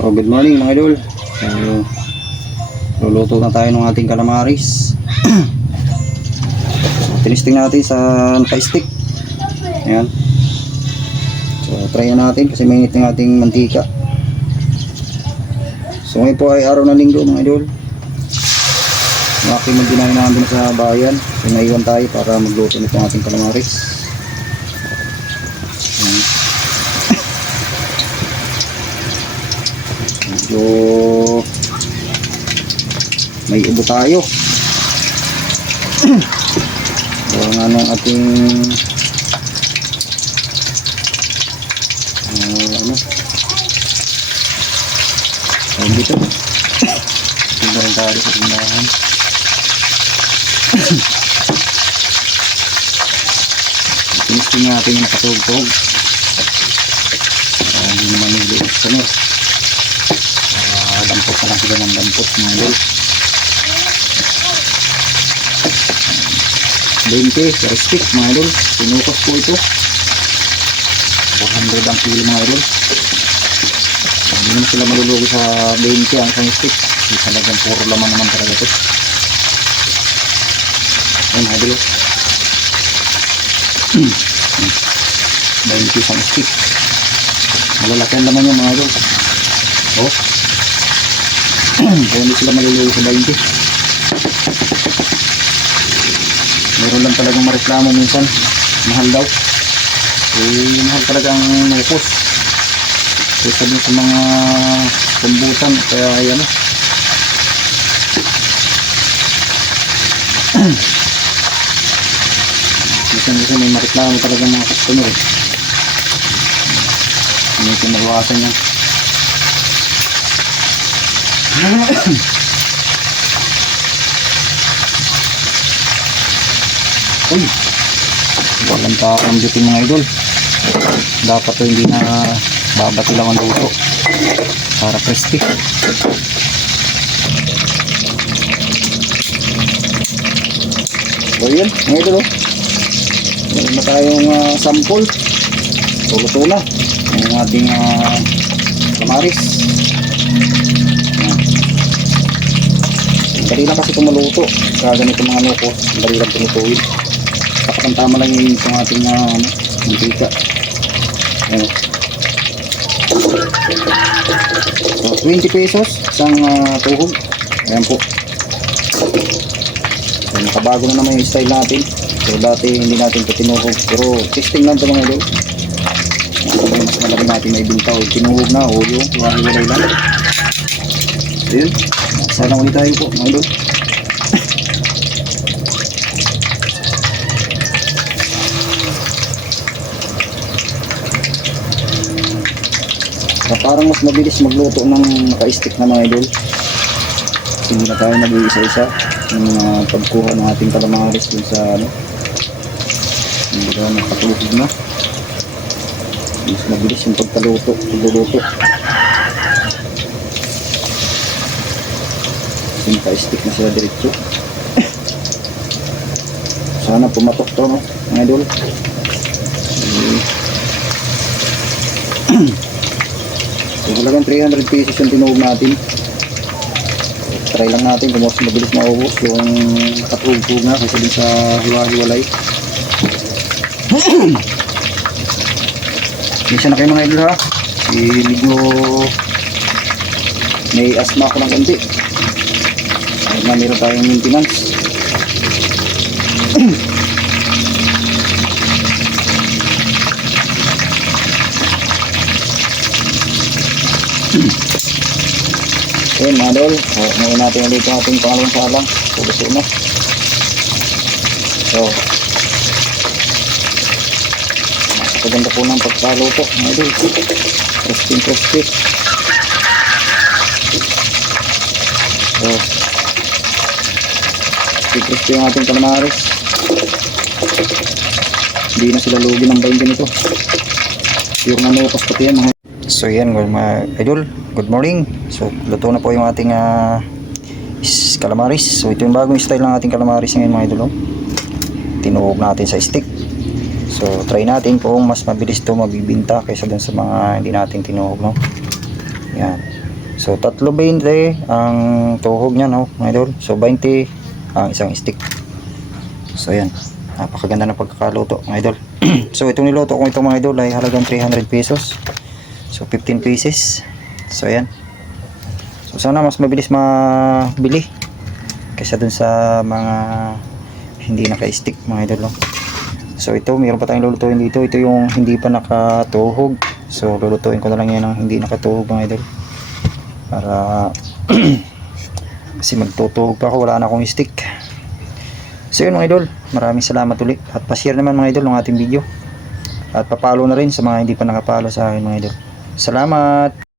Oh, good morning mga idol. So, luluto na tayo ng ating calamaris. Tinisting natin sa naka-stick. Ayan. So, try na natin kasi mainit ng ating mantika. So, ngayon po ay araw ng linggo mga idol. Aking magdinahin natin sa bayan. So, naiwan tayo para magluto nito ng ating calamaris. Medyo may ubo tayo. So, nga nung ating dito tingnan tayo sa tindahan. Tinisting natin yung nakatugtog para hindi naman niliit sa nyo. Dampot na lang sila ng dampot mga idol. 20 per stick mga idol. Pinukos po ito 400 ang kilo mga idol. Hindi naman sila malulugi sa 20 ang isang stick. Hindi talagang puro laman naman talaga ito. Ayun mga idol, 20 isang stick. Malalaki ang laman yung mga idol. Oh, kaya hindi sila malulugi sa 20. Meron lang talagang mareklamo minsan, mahal daw. Mahal talaga ang nukos kaysa dun sa mga kumbutan. Kaya ayan minsan may mareklamo talaga mga customer. Hindi ko maiwasan yan. Uy, walang parang dito mga idol. Dapat to hindi na babati lang ang luto para crispy. So yun mga idol, meron na tayong sample. So luto na yung ating calamaris. Dali lang kasi kumuluto kaya ganito mga loko, dali lang tumutuin. Tapos tama lang yung ating mantika. Ayan. So 20 pesos isang tuhog. Ayan po. So, nakabago na naman yung style natin. So dati hindi natin ito tinuhog, pero testing lang ito mga idol. Mas malaki natin na ibinta o tinuhog na o yung hiwalay lang. Ayun, sana ulit tayo po mga idol. Parang mas mabilis magluto ng naka-stick na mga idol. Hindi na tayo nag-iisa-isa yung pagkuha ng ating calamaris dun sa hindi na nakatulog na. Mas mabilis yung pagluluto. Yung naka-stick na sila diretso. Sana pumatok to mga idol. So talagang 300 pesos yung tinuhog natin. Try lang natin kung mas mabilis maubos yung nakatugtog na kasi din sa hiwa-hiwalay. Minsan na kayo mga idol ha. Medyo may asma ko ng konti. Kahit na meron tayong maintenance. Ayun mga idol, ngayon natin ulit yung ating pangalawang salang. Pulusin na. So napakaganda po ng pagkaluto mga idol. Crispy. So crispy yung ating calamaris. Hindi na sila lugi ng 20 nito. Yung nanukos pati yan mga. So yan mga idol, good morning. So luto na po yung ating calamaris. So ito yung bagong style ng ating calamaris ngayon mga idol. Tinuhog natin sa stick. So try natin kung mas mabilis ito magbibinta kaysa dun sa mga hindi natin tinuhog, no? Yan. So 3.20 ang tuhog niya, no, mga idol. So 20 ang isang stick. So yan, napakaganda ng pagkakaluto, mga idol. So itong niluto ko itong mga idol ay halagang 300 pesos. So 15 pieces. So yan. So sana mas mabilis mabili kaysa dun sa mga hindi naka-stick, mga idol, no? So ito, mayroon pa tayong lulutuin dito. Ito yung hindi pa nakatuhog. So lulutuin ko na lang yan ng hindi nakatuhog, mga idol. Para kasi magtutuhog pa ako, wala na akong stick. So yun, mga idol, maraming salamat ulit. At pa-share naman, mga idol, ng ating video. At papalo na rin sa mga hindi pa nakapalo sa akin, mga idol. Salamat!